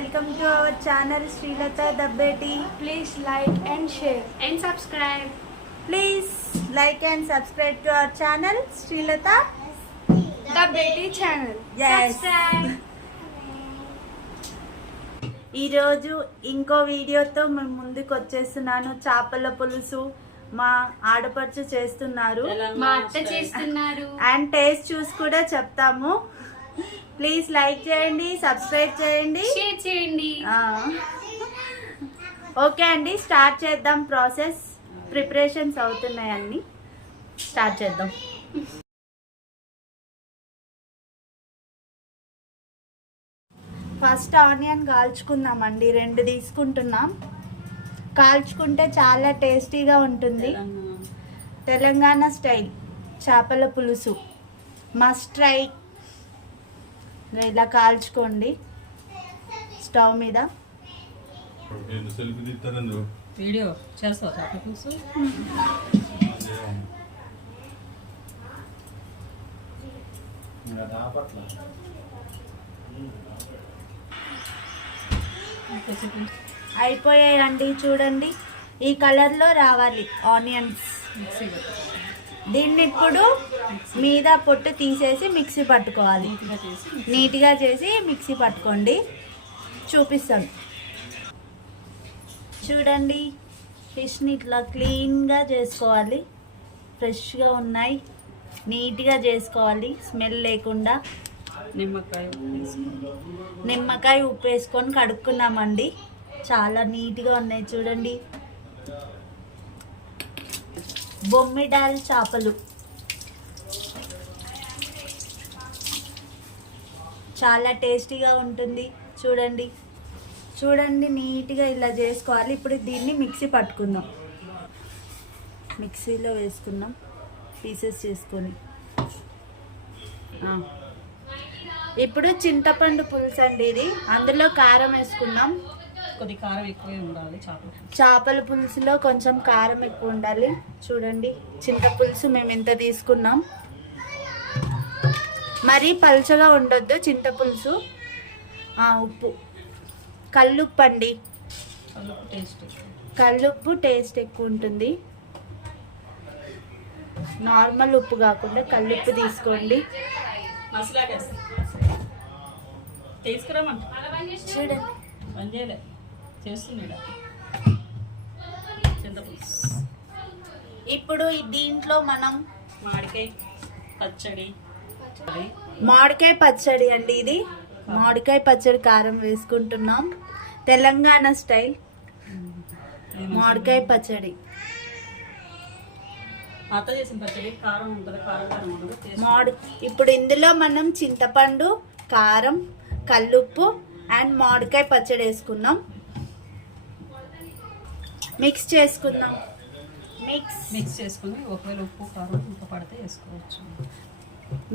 welcome to our channel Srilata Dabbeti. Please like and share and subscribe. Please like and subscribe to our channel Srilata Dabbeti channel. Yes. Subscribe. ఈరోజు ఇంకో వీడియోతో మేము ముందుకు వచ్చేస్తున్నాను. చేపల పులుసు మా ఆడపడుచు చేస్తున్నారు, మా అత్త చేస్తున్నారు. అండ్ టేస్ట్ చూసి కూడా చెప్తాము. ప్లీజ్ లైక్ చేయండి, సబ్స్క్రైబ్ చేయండి, షేర్ చేయండి. ఓకే అండి, స్టార్ట్ చేద్దాం. ప్రాసెస్ ప్రిపరేషన్స్ అవుతున్నాయి, అన్ని స్టార్ట్ చేద్దాం. First onion కాల్చుకుందామండి. 2 తీసుకుంటున్నాం. కాల్చుకుంటే చాలా టేస్టీగా ఉంటుంది. తెలంగాణ స్టైల్ చేపల పులుసు మస్ట్ ట్రై. ఇలా కాల్చుకోండి స్టవ్ మీద. వీడియో చేస్తావా చేపల పులుసు? అయిపోయాయండి, చూడండి ఈ కలర్లో రావాలి ఆనియన్స్. దీన్ని ఇప్పుడు మీద పొట్టు తీసేసి మిక్సీ పట్టుకోవాలి. నీట్గా చేసి మిక్సీ పట్టుకోండి, చూపిస్తాను. చూడండి, ఫిష్ని ఇట్లా క్లీన్గా చేసుకోవాలి. ఫ్రెష్గా ఉన్నాయి, నీట్గా చేసుకోవాలి, స్మెల్ లేకుండా. నిమ్మకాయ ఉప్పు వేసుకొని కడుక్కున్నామండి. చాలా నీట్గా ఉన్నాయి, చూడండి. బొమ్మిడాల్ చేపలు చాలా టేస్టీగా ఉంటుంది. చూడండి చూడండి, నీట్గా ఇలా చేసుకోవాలి. ఇప్పుడు దీన్ని మిక్సీ పట్టుకుందాం. మిక్సీలో వేసుకుందాం పీసెస్ చేసుకొని. ఇప్పుడు చింతపండు పులుసు అండి ఇది. అందులో కారం వేసుకుందాం. కొద్ది కారం ఎక్కువే ఉండాలి. చేపల పులుసులో కొంచెం కారం ఎక్కువ ఉండాలి. చూడండి, చింతపులుసు మేము ఇంత తీసుకున్నాం. మరీ పలుచగా ఉండొద్దు చింతపులుసు. ఉప్పు, కల్లుప్పు అండి. కల్లుప్పు టేస్ట్ ఎక్కువ ఉంటుంది. నార్మల్ ఉప్పు కాకుండా కల్లుప్పు తీసుకోండి. తీసుకురామంట చూడండి, మంజేలే చేస్తున్నాడు చింతపులుసు. ఇప్పుడు దీంట్లో మనం మామిడికాయ పచ్చడి. మామిడికాయ పచ్చడి అండి ఇది. మామిడికాయ పచ్చడి కారం వేసుకుంటున్నాం. తెలంగాణ స్టైల్ మామిడికాయ పచ్చడి. అత్త చేసిన పచ్చడి కారం ఉంటుంది, కారం ఉండదు. ఇప్పుడు ఇందులో మనం చింతపండు, కారం, కల్లుప్పు అండ్ మామిడికాయ పచ్చడి వేసుకున్నాం. మిక్స్ చేసుకుందాం. మిక్స్ చేసుకుని ఒకవేళ ఉప్పు కారం ఇంకా పడితే వేసుకోవచ్చు.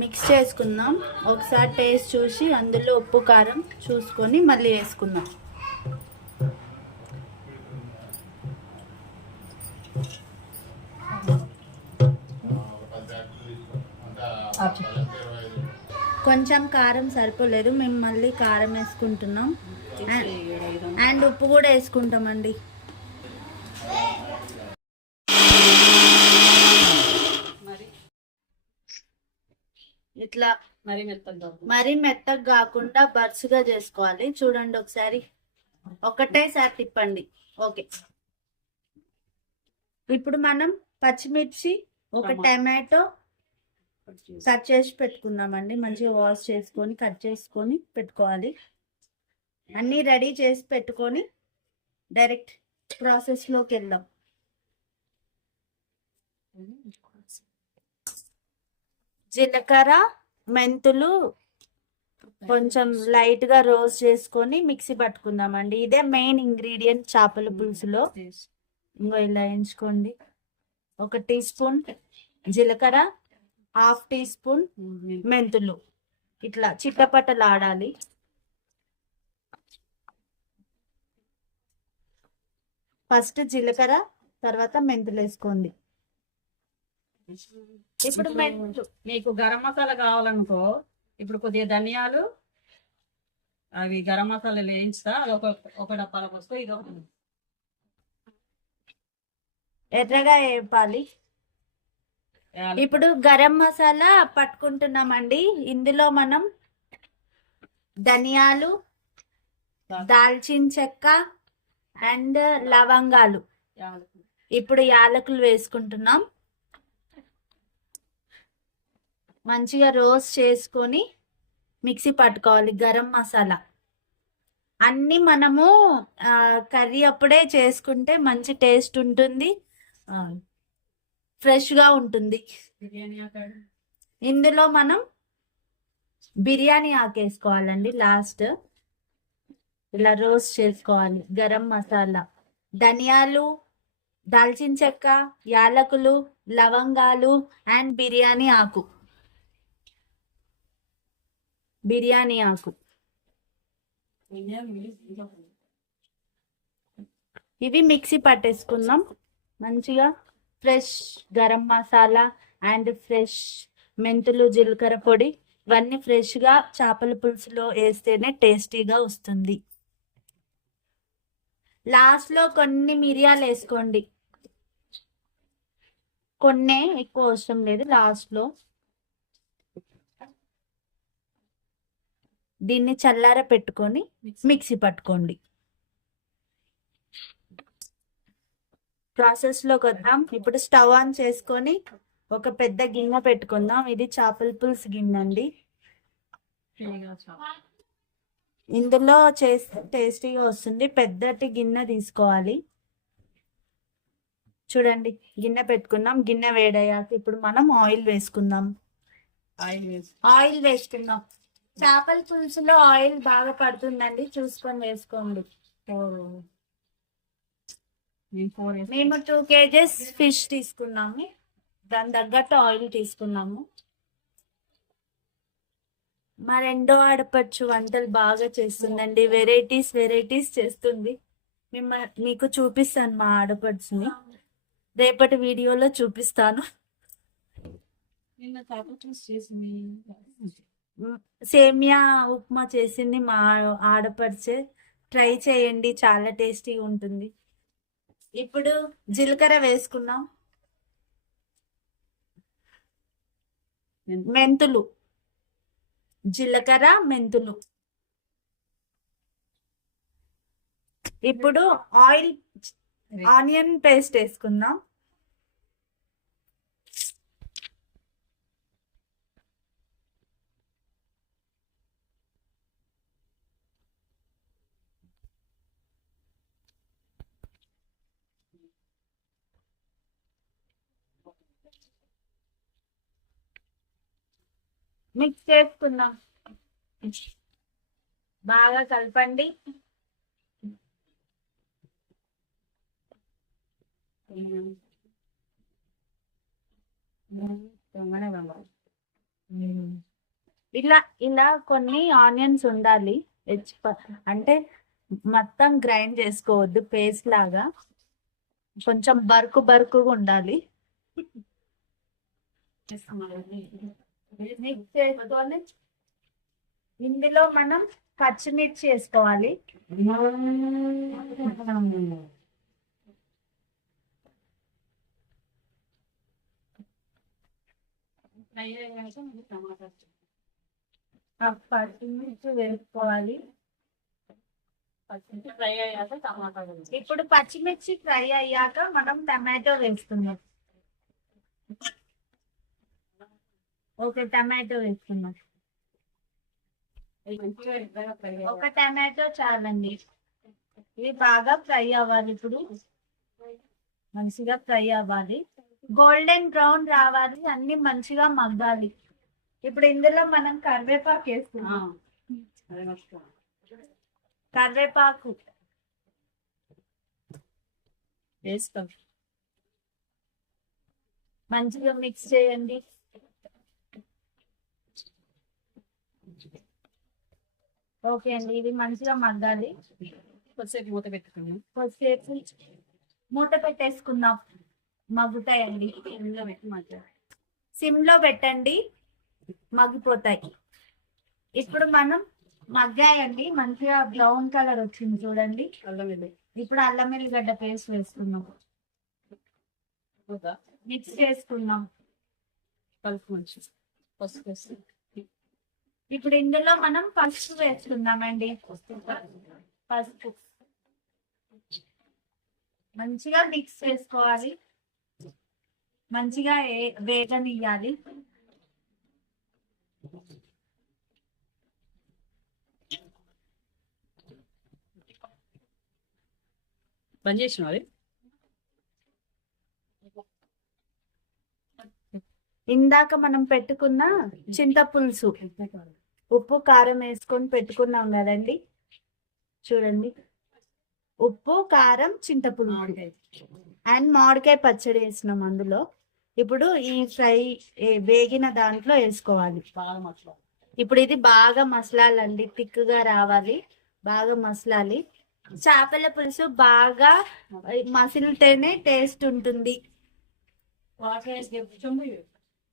మిక్స్ చేసుకుందాం. ఒకసారి టేస్ట్ చూసి అందులో ఉప్పు కారం చూసుకొని మళ్ళీ వేసుకుందాం. కొంచెం కారం సరిపోలేదు, మేము మళ్ళీ కారం వేసుకుంటున్నాం. అండ్ ఉప్పు కూడా వేసుకుంటామండి. ఇట్లా మరీ మెత్తగా కాకుండా బర్సుగా చేసుకోవాలి. చూడండి ఒకసారి, ఒకటేసారి తిప్పండి. ఓకే, ఇప్పుడు మనం పచ్చిమిర్చి, ఒక టమాటో కట్ చేసి పెట్టుకుందామండి. మంచిగా వాష్ చేసుకొని కట్ చేసుకొని పెట్టుకోవాలి. అన్నీ రెడీ చేసి పెట్టుకొని డైరెక్ట్ ప్రాసెస్లోకి వెళ్దాం. జీలకర్ర, మెంతులు కొంచెం లైట్గా రోస్ట్ చేసుకొని మిక్సీ పట్టుకుందామండి. ఇదే మెయిన్ ఇంగ్రీడియంట్ చేపల పులుసులో. ఇంకో ఇలా వేయించుకోండి. 1 టీ స్పూన్ జీలకర్ర, 1/2 టీ స్పూన్ మెంతులు ఇట్లా చిట్టపట్టలాడాలి. ఫస్ట్ జీలకర్ర, తర్వాత మెంతులు వేసుకోండి. ఇప్పుడు నీకు గరం మసాలా కావాలనుకో, ఇప్పుడు కొద్దిగా ధనియాలు, అవి గరం మసాలాలు వేయించుతా అది ఒక డబ్బాలో పోసుకో ఇది ఒకటి ఎర్రగా వేపాలి. ఇప్పుడు గరం మసాలా పట్టుకుంటున్నామండి. ఇందులో మనం ధనియాలు, దాల్చిన చెక్క అండ్ లవంగాలు, ఇప్పుడు యాలకులు వేసుకుంటున్నాం. మంచిగా రోస్ట్ చేసుకొని మిక్సీ పట్టుకోవాలి. గరం మసాలా అన్నీ మనము కర్రీ అప్పుడే చేసుకుంటే మంచి టేస్ట్ ఉంటుంది, ఫ్రెష్గా ఉంటుంది. బిర్యానీ ఆకాడు ఇందులో మనం బిర్యానీ ఆకు వేసుకోవాలండి. లాస్ట్ ఇలా రోస్ట్ చేసుకోవాలి. గరం మసాలా, ధనియాలు, దాల్చిన చెక్క, యాలకులు, లవంగాలు అండ్ బిర్యానీ ఆకు. బిర్యానీ ఆకు ఇవి మిక్సీ పట్టేసుకుందాం మంచిగా. Fresh garam masala and fresh మెంతులు, జీలకర్ర పొడి ఇవన్నీ ఫ్రెష్గా చేపల పులుసులో వేస్తేనే టేస్టీగా వస్తుంది. లాస్ట్లో కొన్ని మిరియాలు వేసుకోండి, కొన్నే, ఎక్కువ అవసరం లేదు. లాస్ట్లో దీన్ని చల్లార పెట్టుకొని మిక్సీ పట్టుకోండి. ప్రాసెస్లోకి వద్దాం. ఇప్పుడు స్టవ్ ఆన్ చేసుకొని ఒక పెద్ద గిన్నె పెట్టుకుందాం. ఇది చేపల పులుసు గిన్నె అండి. ఇందులో చేస్తే టేస్టీగా వస్తుంది. పెద్దటి గిన్నె తీసుకోవాలి. చూడండి, గిన్నె పెట్టుకున్నాం. గిన్నె వేడయ్యాక ఇప్పుడు మనం ఆయిల్ వేసుకుందాం. ఆయిల్ వేసుకుందాం. చేపల పులుసులో ఆయిల్ బాగా పడుతుందండి, చూసుకొని వేసుకోండి. మేము 2 kgs ఫిష్ తీసుకున్నాము, దాని తగ్గట్టు ఆయిల్ తీసుకున్నాము. మా రెండో ఆడపడుచు వంటలు బాగా చేస్తుందండి, వెరైటీస్ చేస్తుంది. మీకు చూపిస్తాను మా ఆడపడుచుని, రేపటి వీడియోలో చూపిస్తాను. సేమియా ఉప్మా చేసింది మా ఆడపడిచే, ట్రై చేయండి, చాలా టేస్టీగా ఉంటుంది. ఇప్పుడు జీలకర్ర వేసుకున్నాం, మెంతులు, జీలకర్ర, మెంతులు. ఇప్పుడు ఆనియన్ పేస్ట్ వేసుకుందాం. మిక్స్ చేసుకుందాం, బాగా కలపండి. ఇలా కొన్ని ఆనియన్స్ ఉండాలి, అంటే మొత్తం గ్రైండ్ చేసుకోవద్దు, పేస్ట్ లాగా కొంచెం బరుకుగా ఉండాలి. మిక్స్ చేసుకొని ఇందులో మనం పచ్చిమిర్చి వేసుకోవాలి. పచ్చిమిర్చి వేసుకోవాలి. ఇప్పుడు పచ్చిమిర్చి ఫ్రై అయ్యాక మనం టమాటో వేసుకుందాం. ఓకే, టమాటో వేసుకుందాం. ఒక టమాటో చాలండి. ఇవి బాగా ఫ్రై అవ్వాలి. ఇప్పుడు మంచిగా ఫ్రై అవ్వాలి, గోల్డెన్ బ్రౌన్ రావాలి, అన్ని మంచిగా మగ్గాలి. ఇప్పుడు ఇందులో మనం కరివేపాకు వేసుకుందాం. కరివేపాకు వేస్తాం, మంచిగా మిక్స్ చేయండి. ఓకే అండి, ఇది మంచిగా మగ్గాలి. కొద్దిసేపు మూత పెట్టుకున్నాం. కొద్దిసేపు మూత పెట్టేసుకుందాం, మగ్గుతాయండి. సిమ్లో పెట్టండి, మగ్గిపోతాయి. ఇప్పుడు మనం మగ్గాయండి, మంచిగా బ్రౌన్ కలర్ వచ్చింది చూడండి. అల్లం వెల్లుల్లి ఇప్పుడు అల్లం ఎల్లిగడ్డ పేస్ట్ వేసుకున్నాం, వద్దా? మిక్స్ చేసుకున్నాం. కలుపు మంచి పసుపు వేసి ఇప్పుడు ఇందులో మనం పసుపు వేసుకుందామండి. పసుపు మంచిగా మిక్స్ చేసుకోవాలి, మంచిగా వేగనియ్యాలి. బంద్ చేసిన అది ఇందాక మనం పెట్టుకున్న చింతపులుసు, ఉప్పు కారం వేసుకొని పెట్టుకున్నాం కదండి. చూడండి, ఉప్పు కారం చింతపులుసు అండ్ మామిడికాయ పచ్చడి వేసినాం అందులో. ఇప్పుడు ఈ ఫ్రై వేగిన దాంట్లో వేసుకోవాలి. బాగా మసాలా. ఇప్పుడు ఇది బాగా మసలాలండి, థిక్గా రావాలి, బాగా మసలాలి. చేపల పులుసు బాగా మసిలితేనే టేస్ట్ ఉంటుంది. వాటర్ వేసి తెప్పించండి.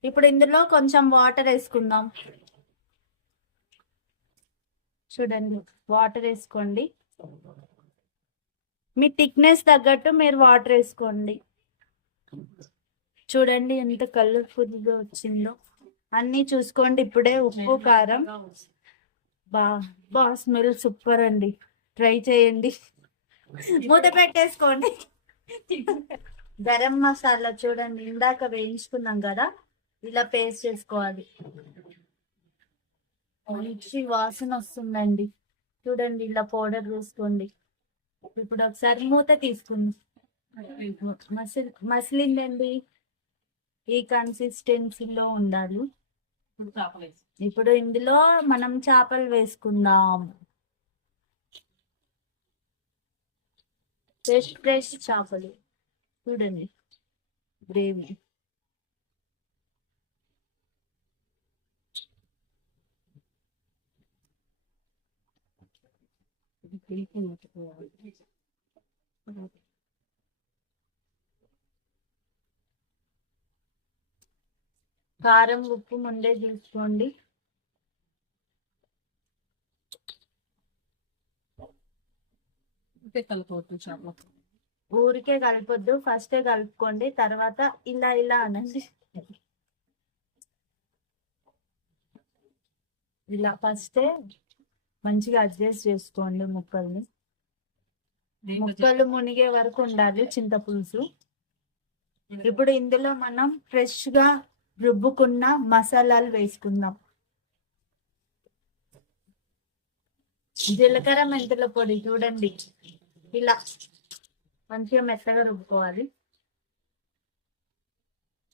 ఇప్పుడు ఇందులో కొంచెం వాటర్ వేసుకుందాం. చూడండి, వాటర్ వేసుకోండి, మీ థిక్నెస్ తగ్గట్టు మీరు వాటర్ వేసుకోండి. చూడండి ఎంత కలర్ఫుల్ గా వచ్చిందో, అన్ని చూసుకోండి. ఇప్పుడే ఉప్పు కారం బా స్మెల్ సూపర్ అండి, ట్రై చేయండి. మూత పెట్టేసుకోండి. గరం మసాలా చూడండి, ఇందాక వేయించుకున్నాం కదా, ఇలా పేస్ట్ చేసుకోవాలి. మంచి వాసన వస్తుందండి. చూడండి, ఇలా పౌడర్ వేసుకోండి. ఇప్పుడు ఒకసారి మూత తీసుకుంది, మసిలిందండి. ఈ కన్సిస్టెన్సీలో ఉండాలి. ఇప్పుడు చేపలు వేసి ఇప్పుడు ఇందులో మనం చేపలు వేసుకుందాం. ఫ్రెష్ ఫ్రెష్ చేపలు చూడండి, గ్రేవీ. కారం ఉప్పు ముందే చూసుకోండి. కలుపుకోవచ్చు చేపలు. ఊరికే కలపొద్దు, ఫస్టే కలుపుకోండి, తర్వాత ఇలా ఇలా అనండి. ఇలా ఫస్టే మంచిగా అడ్జస్ట్ చేసుకోండి ముక్కల్ని. ముక్కలు మునిగే వరకు ఉండాలి చింతపులుసు. ఇప్పుడు ఇందులో మనం ఫ్రెష్ గా రుబ్బుకున్న మసాలాలు వేసుకుందాం. జీలకర్ర మెంతుల పొడి చూడండి, ఇలా మంచిగా మెత్తగా రుబ్బుకోవాలి.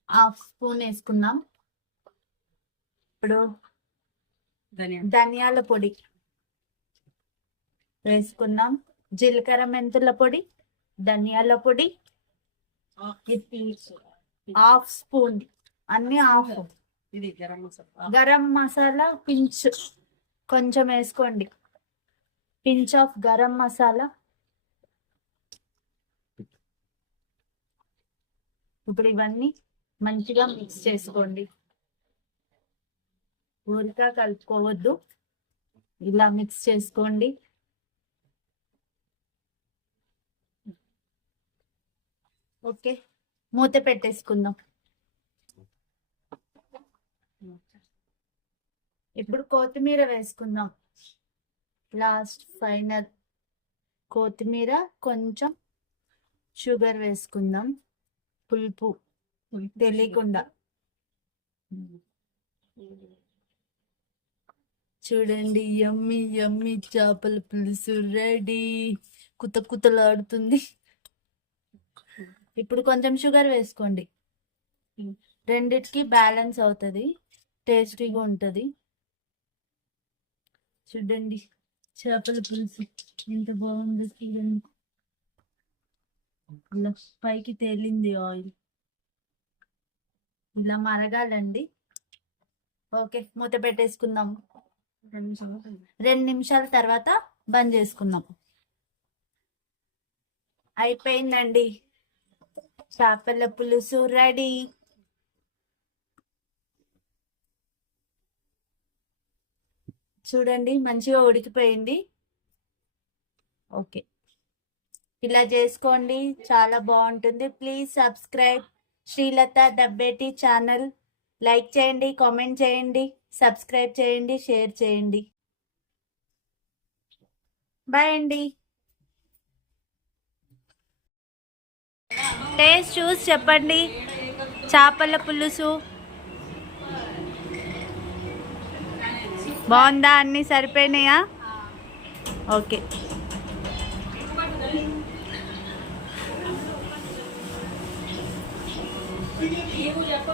1/2 స్పూన్ వేసుకుందాం. ఇప్పుడు ధనియాల పొడి వేసుకున్నాం, జీలకర్ర మెంతుల పొడి, ధనియాల పొడి 1/2 స్పూన్, అన్ని 1/2. ఇది గరం మసాలా. గరం మసాలా పించ్ కొంచెం వేసుకోండి, పించ్ ఆఫ్ గరం మసాలా. ఇప్పుడు ఇవన్నీ మంచిగా మిక్స్ చేసుకోండి, ఊరికా కలుపుకోవద్దు, ఇలా మిక్స్ చేసుకోండి. ఓకే, మూత పెట్టేసుకుందాం. ఇప్పుడు కొత్తిమీర వేసుకుందాం, లాస్ట్ ఫైనల్ కొత్తిమీర, కొంచెం షుగర్ వేసుకుందాం, పులుపు తెలియకుండా. చూడండి, యమ్మీ యమ్మీ చేపల పులుసు రెడీ, కుత కుతలాడుతుంది. ఇప్పుడు కొంచెం షుగర్ వేసుకోండి, రెండిటికి బ్యాలెన్స్ అవుతుంది, టేస్టీగా ఉంటుంది. చూడండి, చేపల పులుసు ఎంత బాగుంది చూడండి, ఇలా పైకి తేలింది ఆయిల్. ఇలా మరగాలండి. ఓకే, మూత పెట్టేసుకుందాం. 2 నిమిషాల తర్వాత బంద్ చేసుకుందాం. అయిపోయిందండి, చేపల పులుసు రెడీ. చూడండి మంచిగా ఉడికిపోయింది. ఓకే, ఇలా చేసుకోండి, చాలా బాగుంటుంది. Please subscribe Srilatha Dabbeti channel. Like చేయండి, కామెంట్ చేయండి, సబ్స్క్రైబ్ చేయండి, షేర్ చేయండి. బాయ్ అండి. టేస్ట్ చూసి చెప్పండి. చేపల పులుసు బాగుందా? అన్నీ సరిపోయినాయా? ఓకే. చెప్ప